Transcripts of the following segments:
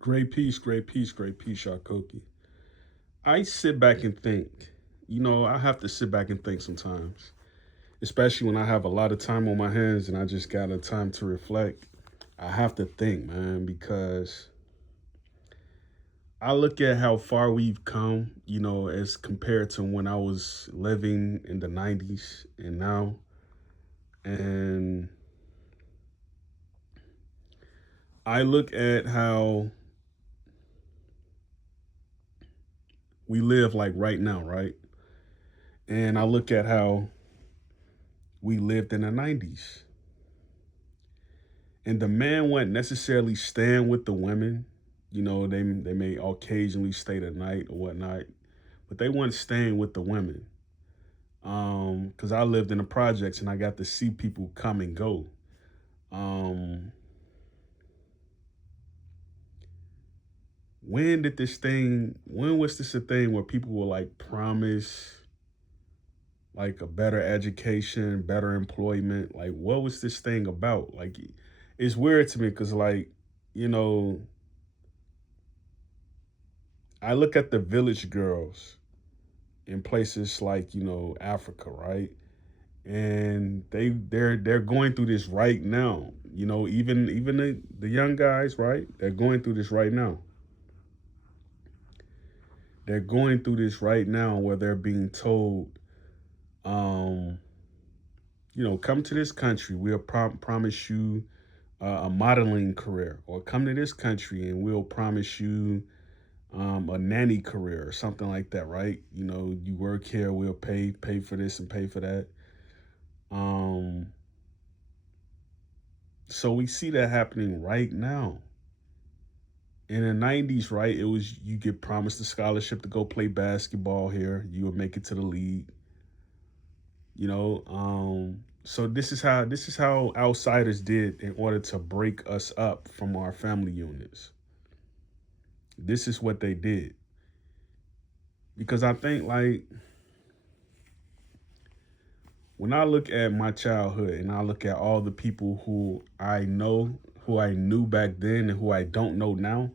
Great peace, great peace, great peace, Shakoki. I sit back and think. I have to sit back and think sometimes, especially when I have a lot of time on my hands and I just got a time to reflect. I have to think, man, because I look at how far we've come, as compared to when I was living in the 90s and now. And I look at how we live like right now, right? And I look at how we lived in the 90s. And the man wasn't necessarily staying with the women. They may occasionally stay the night or whatnot, but they weren't staying with the women. Because I lived in the projects and I got to see people come and go. Um, when was this a thing where people were like promise like a better education, better employment? Like, what was this thing about? Like, it's weird to me because, like, you know, I look at the village girls in places like Africa, right? And they're going through this right now. Even the young guys, right? They're going through this right now. They're going through this right now where they're being told, um, come to this country. We'll promise you a modeling career, or come to this country and we'll promise you a nanny career or something like that, right? You work here, we'll pay for this and pay for that. Um, so we see that happening right now. In the 90s, right, it was you get promised a scholarship to go play basketball here. You would make it to the league. So this is how outsiders did in order to break us up from our family units. This is what they did. Because I think like when I look at my childhood and I look at all the people who I knew back then and who I don't know now,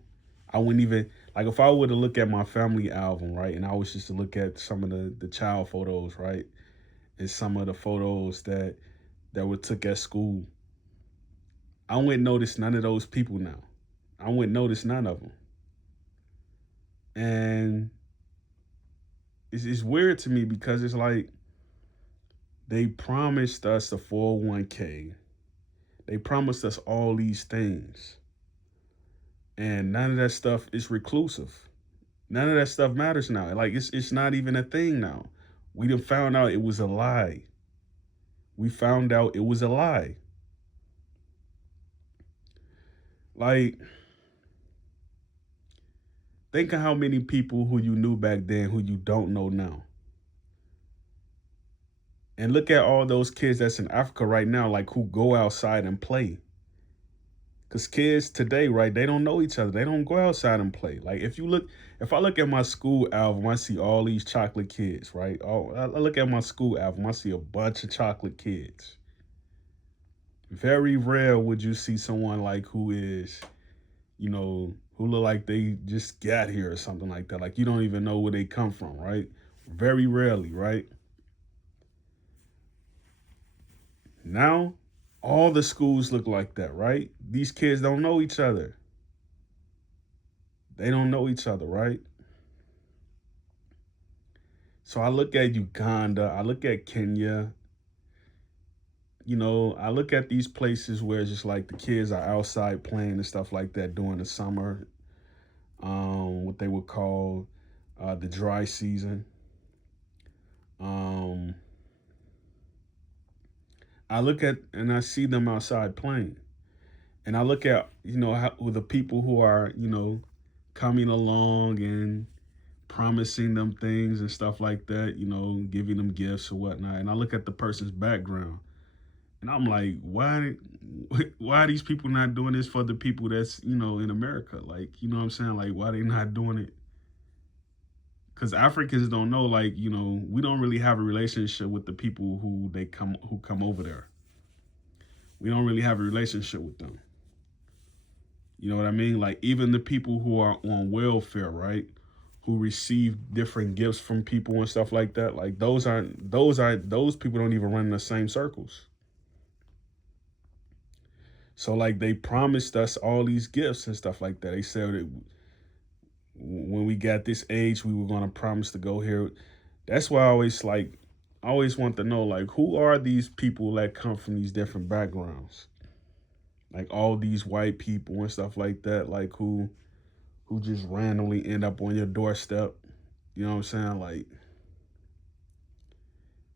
I wouldn't even like if I were to look at my family album, right, and I was just to look at some of the child photos, right, and some of the photos that were took at school, I wouldn't notice none of those people now. I wouldn't notice none of them, and it's weird to me because it's like they promised us a 401k. They promised us all these things, and none of that stuff is reclusive. None of that stuff matters now. Like it's not even a thing now. We done found out it was a lie. We found out it was a lie. Like, think of how many people who you knew back then who you don't know now. And look at all those kids that's in Africa right now, like who go outside and play. Cause kids today, right, they don't know each other. They don't go outside and play. Like if I look at my school album, I see all these chocolate kids, right? I look at my school album, I see a bunch of chocolate kids. Very rare would you see someone like who is, who look like they just got here or something like that. Like you don't even know where they come from, right? Very rarely, right? Now, all the schools look like that, right? These kids don't know each other. They don't know each other, right? So I look at Uganda, I look at Kenya, I look at these places where it's just like the kids are outside playing and stuff like that during the summer, what they would call the dry season. Um, I look at and I see them outside playing, and I look at the people who are coming along and promising them things and stuff like that, giving them gifts or whatnot. And I look at the person's background and I'm like, why are these people not doing this for the people that's, in America? Like, you know what I'm saying? Like, why they not doing it? Because Africans don't know, like, we don't really have a relationship with the people who come over there. We don't really have a relationship with them. You know what I mean? Like even the people who are on welfare, right? Who receive different gifts from people and stuff like that. Like those people don't even run in the same circles. So like they promised us all these gifts and stuff like that. They said that when we got this age, we were gonna promise to go here. That's why I always want to know like who are these people that come from these different backgrounds, like all these white people and stuff like that, like who just randomly end up on your doorstep. You know what I'm saying? Like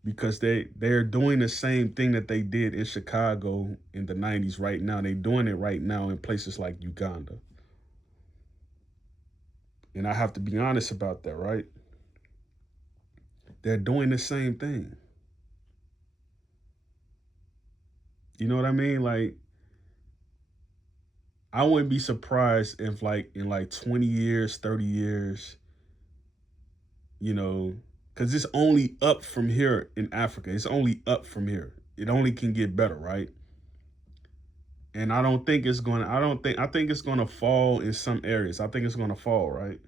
because they're doing the same thing that they did in Chicago in the 90s right now. They're doing it right now in places like Uganda. And I have to be honest about that, right? They're doing the same thing. You know what I mean? Like I wouldn't be surprised if like in like 20 years, 30 years, you know, because it's only up from here in Africa. It's only up from here. It only can get better, right? And I think it's gonna fall in some areas. I think it's gonna fall, right?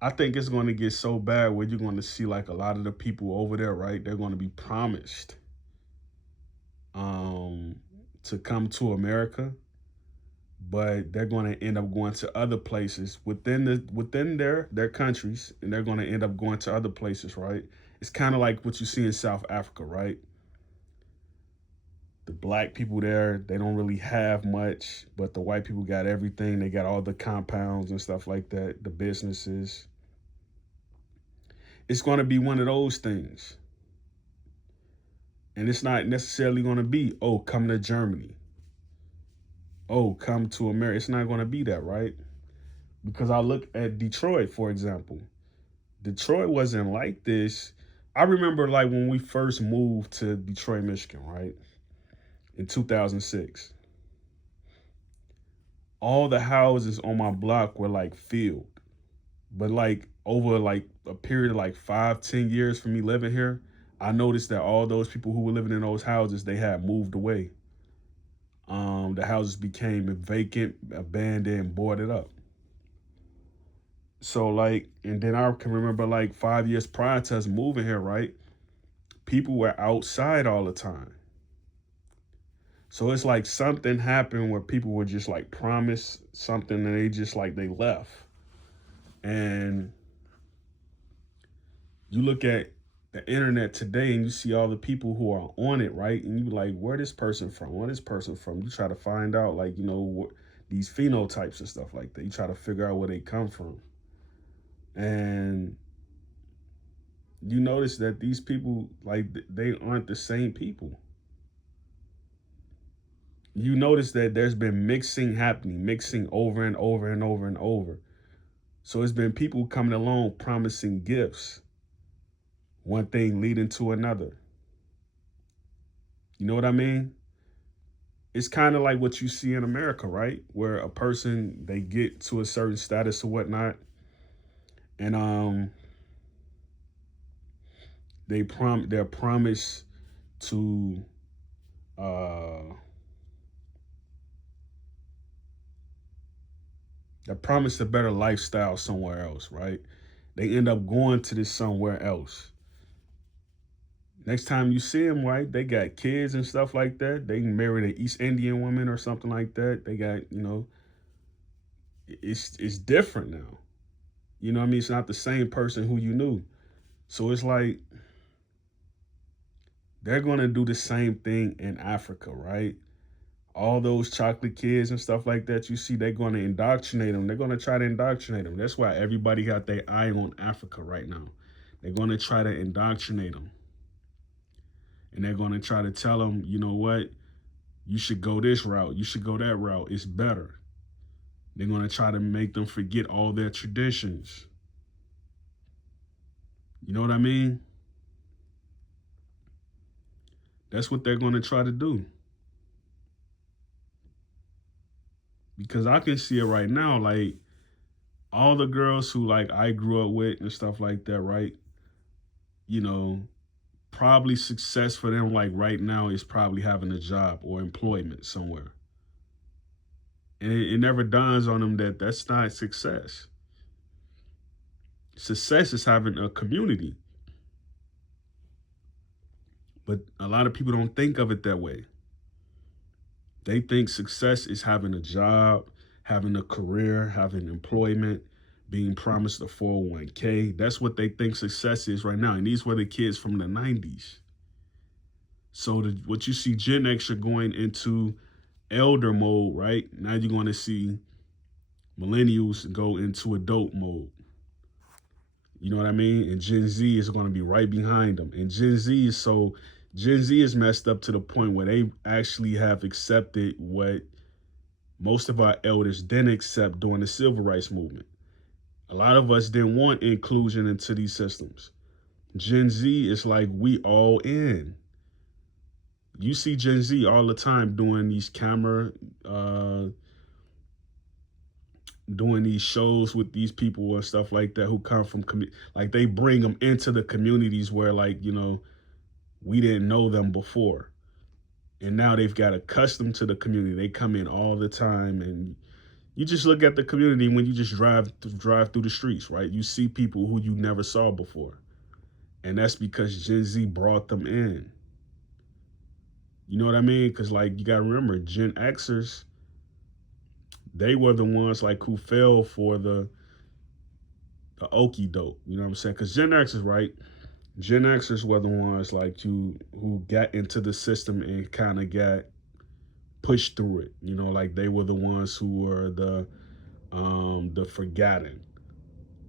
I think it's gonna get so bad where you're gonna see like a lot of the people over there, right? They're gonna be promised um to come to America, but they're going to end up going to other places within their countries, and they're going to end up going to other places, right? It's kind of like what you see in South Africa, right? The black people there, they don't really have much, but the white people got everything. They got all the compounds and stuff like that, the businesses. It's going to be one of those things. And it's not necessarily going to be, oh, come to Germany. Oh, come to America. It's not going to be that, right? Because I look at Detroit, for example. Detroit wasn't like this. I remember like when we first moved to Detroit, Michigan, right? In 2006. All the houses on my block were like filled. But like over like a period of like 5, 10 years for me living here, I noticed that all those people who were living in those houses, they had moved away. The houses became vacant, abandoned, boarded up. So like, and then I can remember like 5 years prior to us moving here, right? People were outside all the time. So it's like something happened where people were just like promised something and they just like they left. And you look at the internet today and you see all the people who are on it, right? And you like, where this person from? Where this person from? You try to find out like, you know, these phenotypes and stuff like that. You try to figure out where they come from. And you notice that these people, like, they aren't the same people. You notice that there's been mixing happening, mixing over and over and over and over. So it's been people coming along promising gifts, one thing leading to another. You know what I mean? It's kind of like what you see in America, right? Where a person they get to a certain status or whatnot, and they're promised to uh they're promised a better lifestyle somewhere else, right? They end up going to this somewhere else. Next time you see them, right, they got kids and stuff like that. They married an East Indian woman or something like that. They got, you know, it's different now. You know what I mean? It's not the same person who you knew. So it's like they're gonna do the same thing in Africa, right? All those chocolate kids and stuff like that you see, they're gonna indoctrinate them. They're gonna try to indoctrinate them. That's why everybody got their eye on Africa right now. They're gonna try to indoctrinate them. And they're gonna try to tell them, you know what? You should go this route. You should go that route. It's better. They're going to try to make them forget all their traditions. You know what I mean? That's what they're going to try to do. Because I can see it right now. Like all the girls who like I grew up with and stuff like that, right? You know, probably success for them like right now is probably having a job or employment somewhere. And it never dawns on them that that's not success. Success is having a community. But a lot of people don't think of it that way. They think success is having a job, having a career, having employment, being promised a 401k. That's what they think success is right now. And these were the kids from the 90s. So what you see Gen X are going into elder mode, right? Now you're going to see millennials go into adult mode. You know what I mean? And Gen Z is going to be right behind them. And Gen Z is messed up to the point where they actually have accepted what most of our elders didn't accept during the civil rights movement. A lot of us didn't want inclusion into these systems. Gen Z is like, we all in. You see Gen Z all the time doing these doing these shows with these people and stuff like that who come from, like they bring them into the communities where, like, you know, we didn't know them before. And now they've got accustomed to the community. They come in all the time, and you just look at the community when you just drive through the streets, right? You see people who you never saw before. And that's because Gen Z brought them in. You know what I mean? Because, like, you got to remember, Gen Xers, they were the ones, like, who fell for the okie doke. You know what I'm saying? Because Gen Xers, right? Gen Xers were the ones, like, who got into the system and kind of got pushed through it. You know, like, they were the ones who were the forgotten.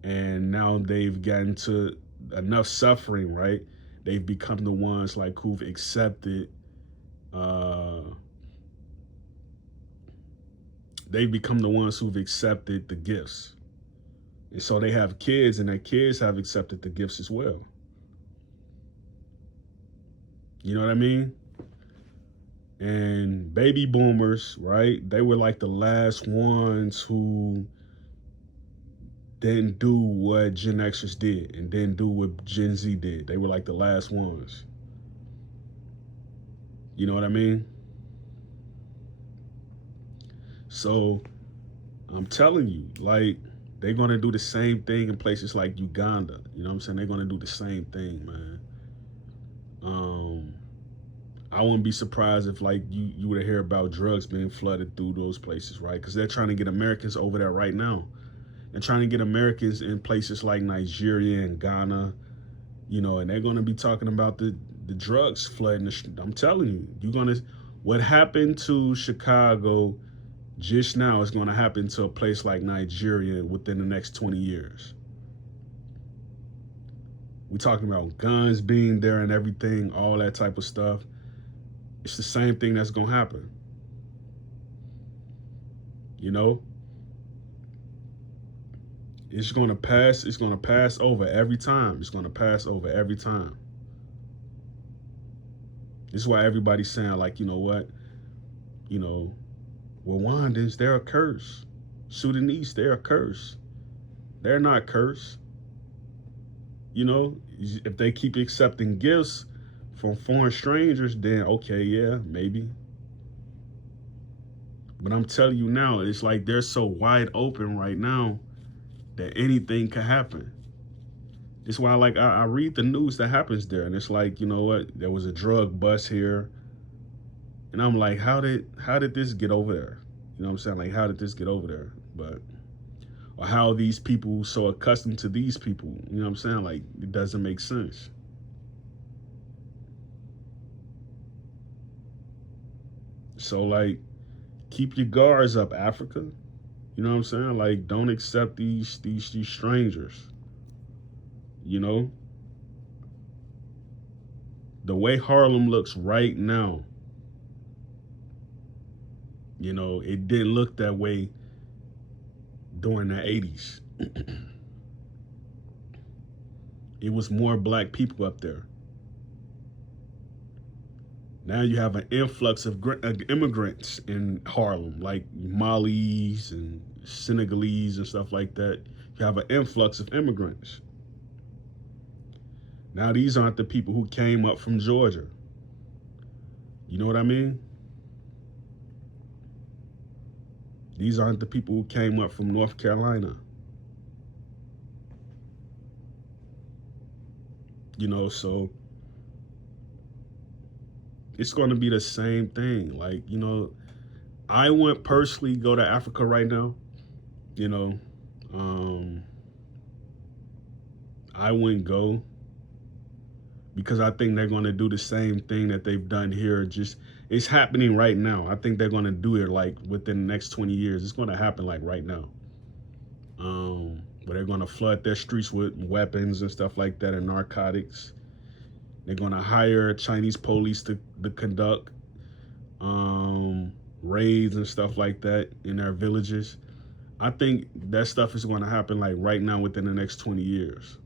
And now they've gotten to enough suffering, right? They've become the ones, like, who've accepted they've become the ones who've accepted the gifts. And so they have kids, and their kids have accepted the gifts as well. You know what I mean? And baby boomers, right? They were like the last ones who didn't do what Gen Xers did and didn't do what Gen Z did. They were like the last ones. You know what I mean? So I'm telling you, like, they're going to do the same thing in places like Uganda. You know what I'm saying? They're going to do the same thing, man. I wouldn't be surprised if, like, you were to hear about drugs being flooded through those places, right? Because they're trying to get Americans over there right now. They're trying to get Americans in places like Nigeria and Ghana, you know, and they're going to be talking about the drugs flooding. I'm telling you, what happened to Chicago just now is going to happen to a place like Nigeria within the next 20 years. We're talking about guns being there and everything, all that type of stuff. It's the same thing that's going to happen. You know? It's going to pass over every time. It's going to pass over every time. This is why everybody's saying, like, you know what? You know, Rwandans, they're a curse. Sudanese, they're a curse. They're not cursed. You know, if they keep accepting gifts from foreign strangers, then okay, yeah, maybe. But I'm telling you now, it's like they're so wide open right now that anything could happen. It's why, like, I read the news that happens there, and it's like, you know what? There was a drug bust here, and I'm like, how did this get over there? You know what I'm saying? Like, how did this get over there? But or how are these people so accustomed to these people? You know what I'm saying? Like, it doesn't make sense. So, like, keep your guards up, Africa. You know what I'm saying? Like, don't accept these strangers. You know, the way Harlem looks right now, you know, it didn't look that way during the 80s. It was more black people up there. Now you have an influx of immigrants in Harlem, like Malis and Senegalese and stuff like that. You have an influx of immigrants. Now these aren't the people who came up from Georgia. You know what I mean? These aren't the people who came up from North Carolina. You know, so it's going to be the same thing. Like, you know, I wouldn't personally go to Africa right now. You know, um, I wouldn't go because I think they're going to do the same thing that they've done here. Just it's happening right now. I think they're going to do it like within the next 20 years. It's going to happen like right now. Where they're going to flood their streets with weapons and stuff like that and narcotics. They're going to hire Chinese police to conduct raids and stuff like that in their villages. I think that stuff is going to happen like right now within the next 20 years.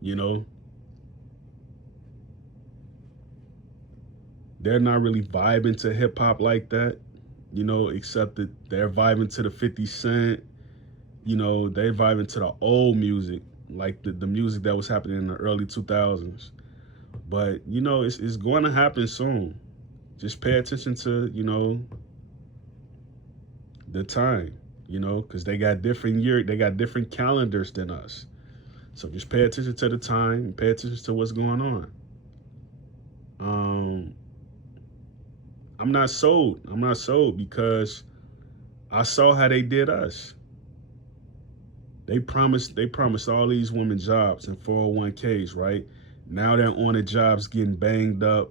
You know, they're not really vibing to hip hop like that, you know, except that they're vibing to the 50 Cent, you know, they're vibing to the old music, like the music that was happening in the early 2000s. But, you know, it's going to happen soon. Just pay attention to, you know, the time, you know, because they got different calendars than us. So just pay attention to the time and pay attention to what's going on. Um, I'm not sold. I'm not sold because I saw how they did us. They promised all these women jobs and 401ks, right? Now they're on the jobs getting banged up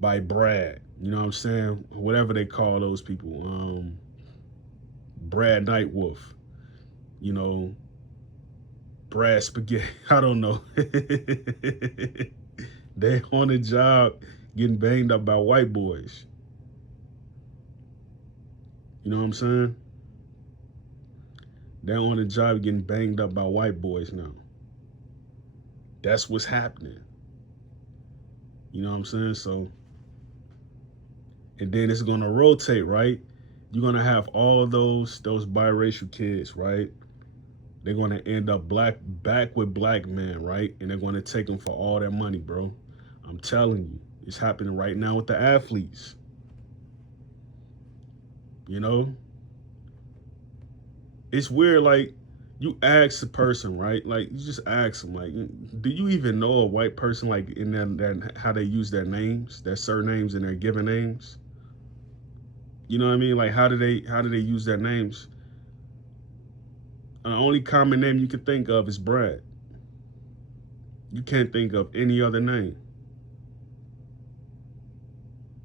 by Brad. You know what I'm saying? Whatever they call those people. Brad Nightwolf. You know, Brad Spaghetti. I don't know. They on the job getting banged up by white boys. You know what I'm saying? They're on the job getting banged up by white boys now. That's what's happening. You know what I'm saying? So, and then it's gonna rotate, right? You're gonna have all of those biracial kids, right? They're gonna end up back with black men, right? And they're gonna take them for all their money, bro. I'm telling you, it's happening right now with the athletes. You know, it's weird. Like you ask a person, right? Like you just ask them, like, do you even know a white person, like in their how they use their names, their surnames, and their given names? You know what I mean? Like how do they use their names? The only common name you can think of is Brad. You can't think of any other name.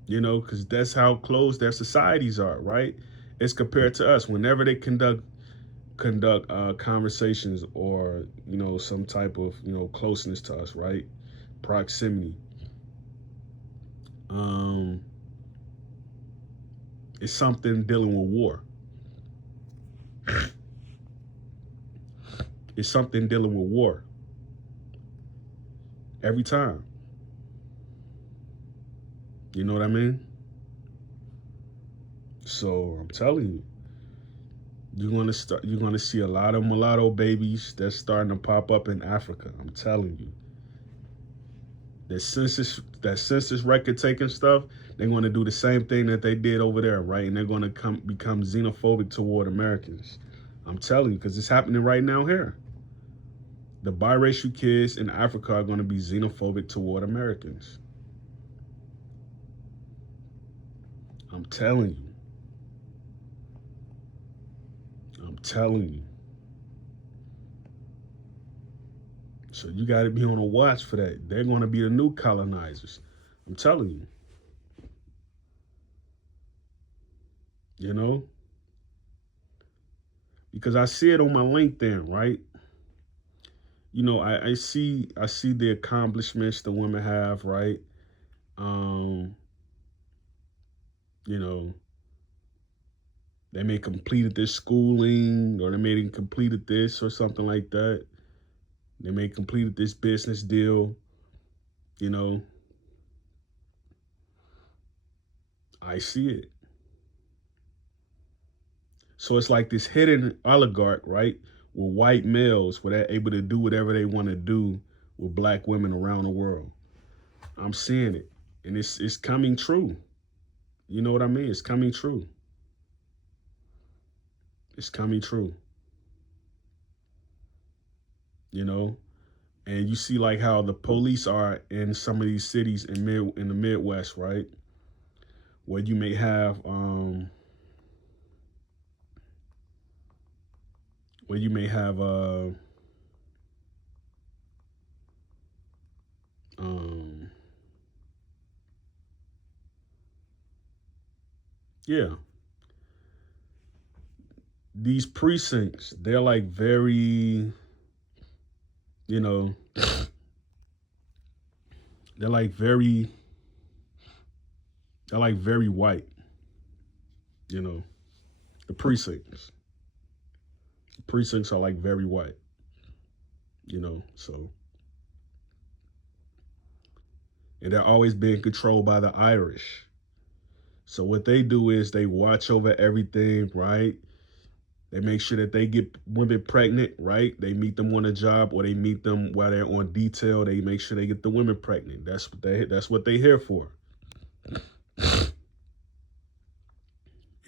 You know, because that's how close their societies are, right? It's compared to us. Whenever they conduct conversations or you know some type of you know closeness to us, right? Proximity. Um, it's something dealing with war. It's something dealing with war every time. You know what I mean? So I'm telling you, you're gonna see a lot of mulatto babies that's starting to pop up in Africa. I'm telling you. That census record taking stuff, they're gonna do the same thing that they did over there, right? And they're gonna become xenophobic toward Americans. I'm telling you, because it's happening right now here. The biracial kids in Africa are gonna be xenophobic toward Americans. I'm telling you. I'm telling you. So you got to be on a watch for that. They're going to be the new colonizers. I'm telling you. You know, because I see it on my LinkedIn, right? You know, I see the accomplishments the women have, right? Um, you know, they may completed their schooling or they may have completed this or something like that. They may have completed this business deal, you know. I see it. So it's like this hidden oligarch, right? With white males where they're able to do whatever they want to do with black women around the world. I'm seeing it. And it's coming true. You know what I mean? It's coming true. It's coming true. You know, and you see like how the police are in some of these cities in the Midwest, right? Where you may have where you may have um yeah, these precincts, they're like very, you know, they're like very they're like very white, you know. The precincts. Precincts are like very white, you know. So and they're always being controlled by the Irish. So what they do is they watch over everything, right? They make sure that they get women pregnant, right? They meet them on a job or they meet them while they're on detail. They make sure they get the women pregnant. That's what they here for.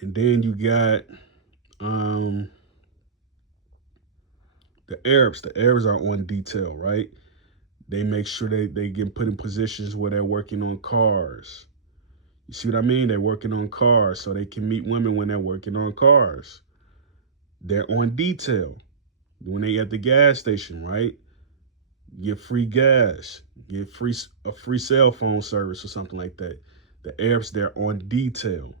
And then you got um the Arabs. The Arabs are on detail, right? They make sure they get put in positions where they're working on cars. You see what I mean? They're working on cars so they can meet women when they're working on cars. They're on detail. When they at the gas station, right? Get free gas, get a free cell phone service or something like that. The Arabs, they're on detail.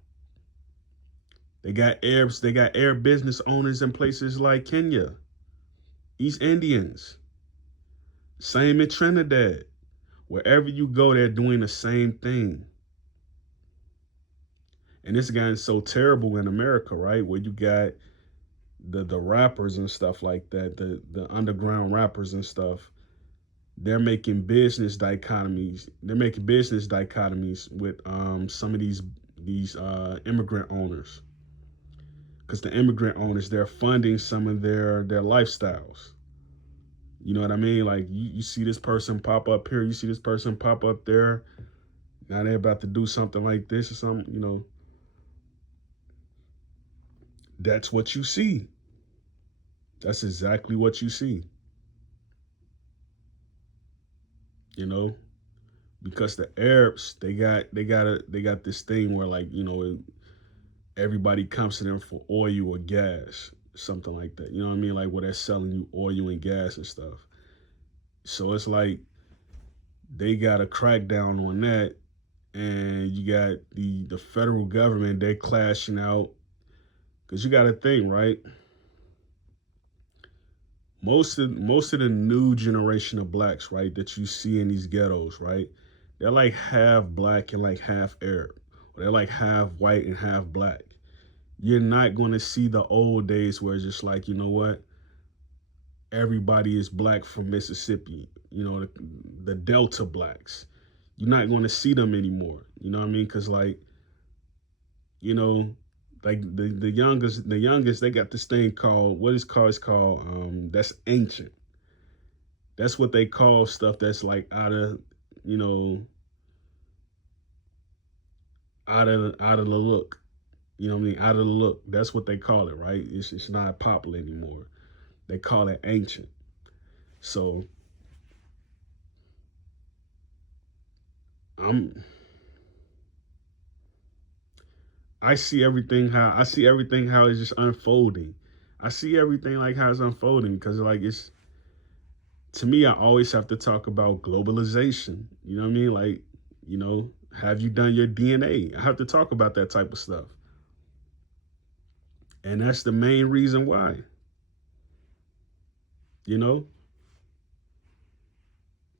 They got Arab business owners in places like Kenya, East Indians, same in Trinidad. Wherever you go, they're doing the same thing. And it's gotten so terrible in America, right? Where you got the rappers and stuff like that, the underground rappers and stuff. They're making business dichotomies. They're making business dichotomies with some of these immigrant owners, because the immigrant owners, they're funding some of their lifestyles. You know what I mean? Like you see this person pop up here, you see this person pop up there. Now they're about to do something like this or something. You know, that's what you see. That's exactly what you see. You know, because the Arabs, they got this thing where, like, you know, everybody comes to them for oil or gas, something like that. You know what I mean? Like where they're selling you oil and gas and stuff. So it's like they got a crackdown on that, and you got the federal government. They're clashing out because you got to think, right? Most of the new generation of blacks, right, that you see in these ghettos, right, they're like half black and like half Arab. Or they're like half white and half black. You're not going to see the old days where it's just like, you know what, everybody is black from Mississippi. You know, the Delta blacks. You're not going to see them anymore. You know what I mean? Because like, you know, like the youngest, they got this thing called, what is called? It's called that's ancient. That's what they call stuff that's like out of, you know, out of the look. You know what I mean? Out of the look. That's what they call it, right? It's not popular anymore. They call it ancient. So I'm I see everything how it's just unfolding. I see everything like how it's unfolding because like it's, to me, I always have to talk about globalization. You know what I mean? Like, you know, have you done your DNA? I have to talk about that type of stuff. And that's the main reason why, you know,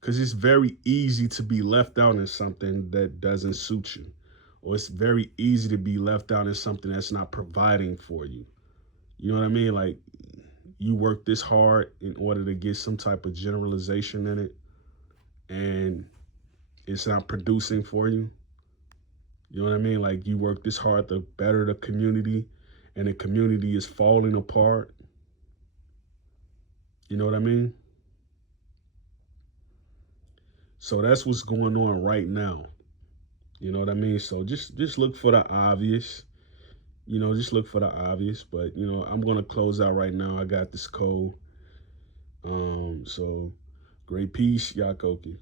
because it's very easy to be left out in something that doesn't suit you, or it's very easy to be left out in something that's not providing for you. You know what I mean? Like, you work this hard in order to get some type of generalization in it, and it's not producing for you. You know what I mean? Like, you work this hard to better the community, and the community is falling apart. You know what I mean? So that's what's going on right now. You know what I mean? So just look for the obvious. You know, just look for the obvious. But you know, I'm gonna close out right now. I got this code. So great peace, Yakoki.